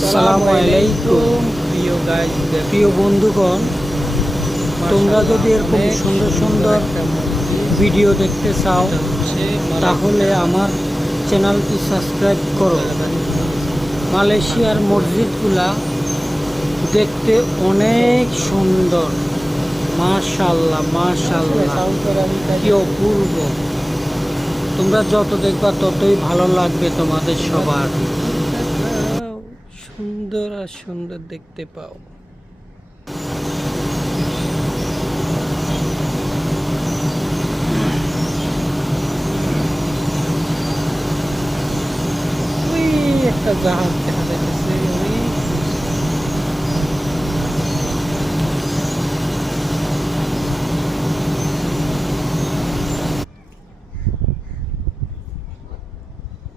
আসসালামু আলাইকুম প্রিয় বন্ধুগণ, তোমরা যদি এরকম সুন্দর সুন্দর ভিডিও দেখতে চাও তাহলে আমার চ্যানেলটি সাবস্ক্রাইব করো। মালয়েশিয়ার মসজিদগুলা দেখতে অনেক সুন্দর, মাশাআল্লাহ মাশাআল্লাহ, কি অপূর্ব। তোমরা যত দেখবা ততই ভালো লাগবে তোমাদের সবার। সুন্দর আর সুন্দর দেখতে পাও। ওই একটা জাহাজ দেখা যাচ্ছে,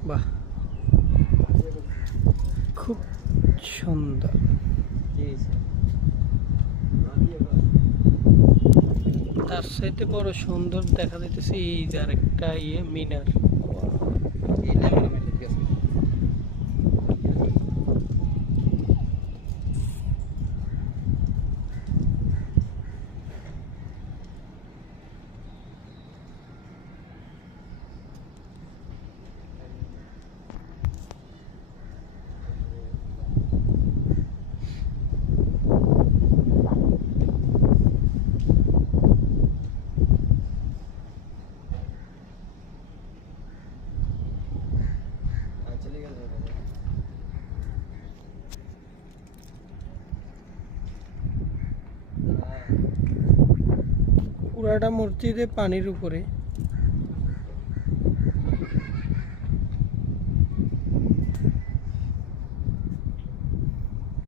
বাহ, খুব সুন্দর। তার সাথে বড় সুন্দর দেখা যাইতেছে এই যে আরেকটা মিনার। পুরাটা মসজিদে পানির উপরে।